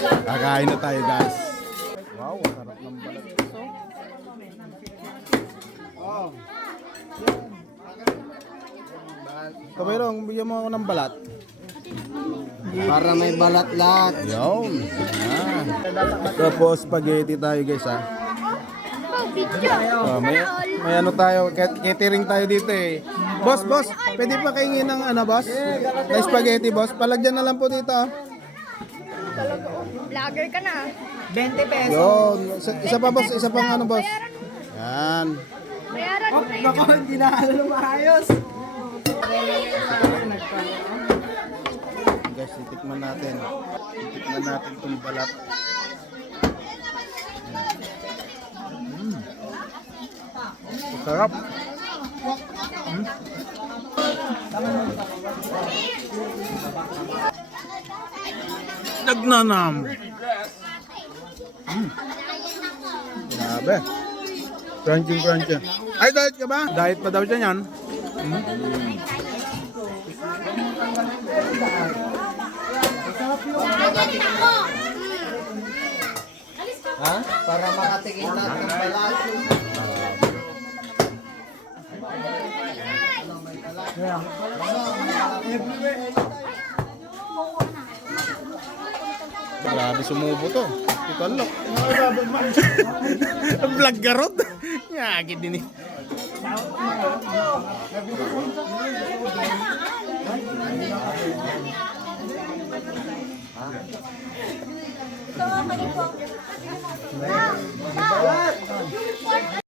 Kakain na tayo guys. Wow, sarap ng balat. Kamerong, bigyan mo ako ng balat. Para may balat lahat. Yun. Tapos spaghetti tayo guys ha. May ano tayo, catering tayo dito eh. Boss, pwede pa kaingin ng ano boss? Na spaghetti boss, palagyan na lang po dito. Vlogger ka na. 20 pesos. Yun, isa pa boss, isa pang ano boss. Yan. Bayaran mo. Baka hindi na alam maayos. Guys, titikman natin. Titikman natin itong balat. Sarap. Nagnanam. Grabe. Crunchy. Ay, diet ka ba? Diet pa daw siya yan. Ha? Para makatikin natin ng balat. Grabe sumubo to. Ito ang lock. Vlog garot. Yagi din eh.